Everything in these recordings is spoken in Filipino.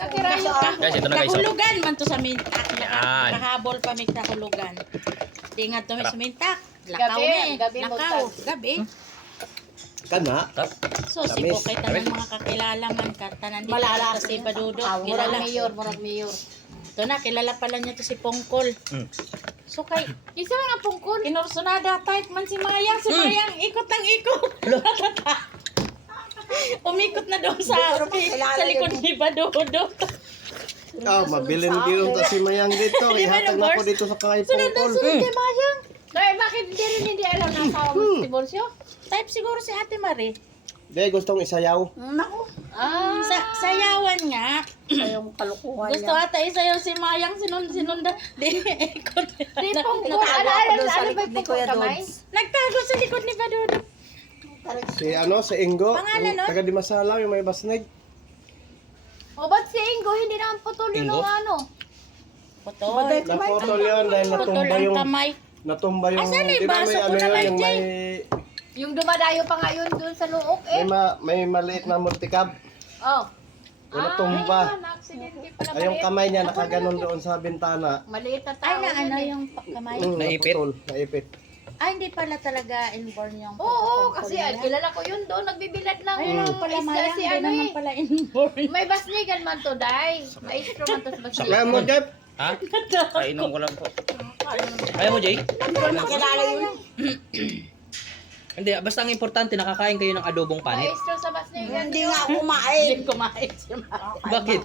Kakirayo ka. Guys, ito na guys. Kahulugan man to sa mintak. Yan. Nakahabol pa may kahulugan. Tingad to may sa mintak. Lakaw Gabi, ni. gabi Lakaw. buntag. Gabi. Kana. So, si Tamis. Bukay tanan mga kakilala man ka. Tanan dito Malala si Badudo. Murag Kilala. mayor. Ito na, kilala pala niya to si Pongkol. So, kay Isa nga pungkol. Kinursunada type man si Maya. Si Mayang ikot ng ikot. Umikot na doon sa likod ni Badudo. Mabilin gilong ta si Mayang dito. Di ba, Ihatag na Lord? ko dito sa kay Sunod na Pongkol. sunod kay Mayang. Dahil bakit hindi alam na asawa mo si Bolsyo? Type siguro si Ate Marie. Di gustong isayaw. Naku, Sayawan nga. yung kalukuhan Gusto ata isayaw si Mayang sinunda. Di, ikot. Di pungkol. Natago ako doon sa Ano ba likod ni yung Kuya pungkol kamay? Dods. Nagtago sa likod ni Badudo. Si Ingo. Pangalan nun? Taga Dimasalaw yung may basneg. O ba't si Ingo hindi na ang putol yun Ingo? ng ano? Putol. Naputol yun dahil Putol natumba ang yung kamay. di Asan yung ba baso may ko ano naman, yun, yung Jay? Yung dumadayo pa nga yun doon sa luok eh. may maliit na multikab. Oh. Yung natumba. Ayun, na-aksidente pala Ay yung maliit. kamay niya nakaganon doon sa bintana. Maliit na Ay, tao. na yun ano eh. yung kamay. Naipit? Naputol, naipit. Ay, hindi pala talaga inborn yung Oo, kasi kilala ko yun doon. Nagbibilad ng Ay, naman pala isda Mayang. si Hindi ano naman eh. pala inborn. May basnigan man to, Day. Maestro man to sa Kaya basnigan. mo, Jeff? Ha? Kainom ko lang po. Ayaw mo, Jay? Kilala yun. Hindi, basta ang importante, nakakain kayo ng adobong panit. Maestro sa basnigan. Hindi nga kumain. Hindi kumain si Mayang. Bakit?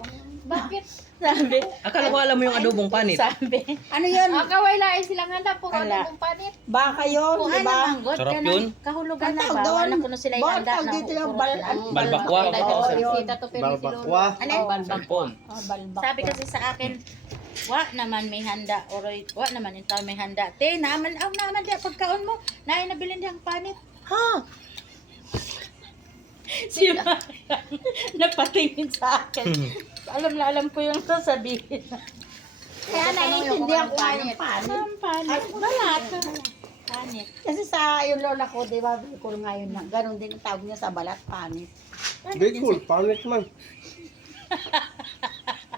Bakit? Sabi, Akala ko alam mo yung adobong panit. sabi. Ano yun? Kaway lain silang handa. Puro Ala. ng panit. Baka yun, Kung di ano ba? manggot, Sarap ganun. yun. Kahulugan na Ang ba? doon, Wala ko na sila bawal ihanda tawag na dito yung puro bal- lang. Balbakwa. Oo, yun. Si Tato Pero si Lolo. Balbakwa. Ano? Sampon. Balbak. Sabi kasi sa akin, wa naman may handa or wa naman yung tao may handa. Te, naman di pagkaon mo. Naay nabilin diyang panit. Ha? Si Mayang napatingin sa akin. Alam ko yung sasabihin. Kaya naiintindihan ko nga yung panit. Ang panit. Balat. Panit. Kasi sa yung lola ko, di ba, Bicol ngayon na, ganun din ang tawag niya sa balat, panit. Bicol, panit man.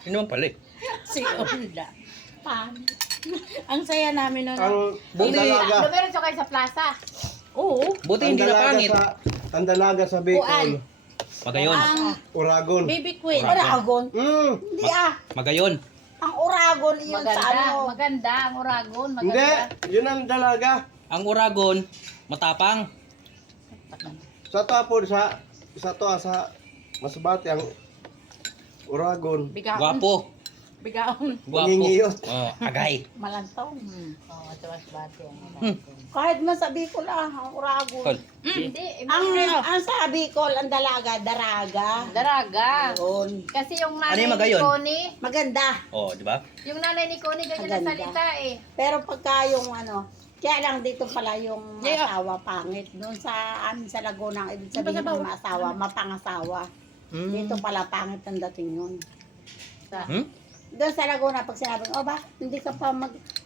Sino man pala eh? Si Onda. Panit. Ang saya namin noon. Ang Buti. dalaga. Dumiretso kayo sa plaza. Oo. Buti hindi na pangit. Ang dalaga sa Bicol. Kuan. Magayon. Ang Uragon. baby queen. Oragon. Mm. Hindi Magayon. Ang oragon yun sa ano. Maganda ang uragon. Hindi, Maganda. yun ang dalaga. Ang uragon, matapang. Sa tapon, sa Masbate, ang Uragon. Bigaon. Gwapo. Bigaon. Gwapo. Mangingiyot. Oh, agay. Malantaw. Oo, ito mas bate. Kahit man sa Bicol ang oragon. Tol. Hindi. Ang sa Bicol, ang dalaga, daraga. Daraga. Yun. Kasi yung Ano nanay yung ni magayon? Connie, Maganda. Oh, di ba? yung nanay ni Connie ganyan Maganda. na salita eh. Pero pagka yung ano, kaya lang dito pala yung Yeah. asawa pangit. Doon sa amin sa Laguna, ang ibig sabihin ng asawa, mapangasawa. Dito pala pangit ang dating yun. Hmm? Doon sa Laguna, pag sinabi, oh ba, hindi ka pa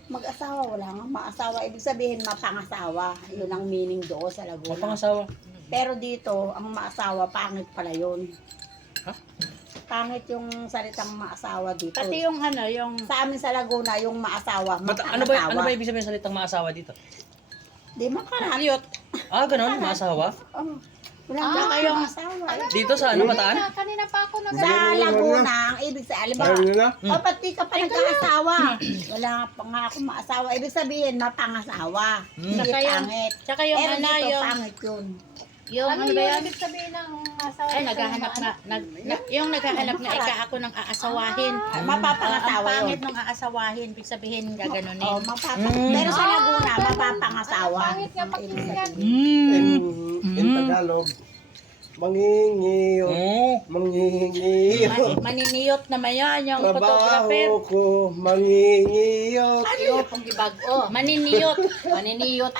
mag-asawa, wala nga maasawa. Ibig sabihin, mapangasawa. Yun ang meaning doon sa Laguna. Mapangasawa. Pero dito, ang maasawa, pangit pala yun. Ha? Pangit yung salitang maasawa dito. Pati yung ano, yung Sa amin sa Laguna, yung maasawa, But, mapangasawa. ano ba ibig sabihin ng salitang maasawa dito? Di makarat. Ayot. Ah, ganun, maasawa. Wala Ah, nga yung- maasawa. Dito sa ano, Bataan? Kanina pa ako nag- Sa Laguna, ang ibig sabihin, alam Ayun na. o pati ka pa nagkaasawa. Wala pa nga akong maasawa. Ibig sabihin, mapangasawa. Hindi Saka yung- pangit. Tsaka yung Pero ano, dito, yung pangit yun. Ano ano ba yung yan? ibig sabihin ng asawa? Ay, naghahanap na, yung naghahanap na ika ako ng aasawahin. Ah, mapapangasawa Ang yun. pangit ng aasawahin, ibig sabihin gaganunin. Oh, Pero sa Laguna, mapapangasawa. Pangit nga pakinggan. In Tagalog, mangingiyot. Oh. Mangingiyot. Maniniyot naman yan, yung photographer. Trabaho ko, mangingiyot. Yo, pong gibag. Oh, Maniniyot. maniniyot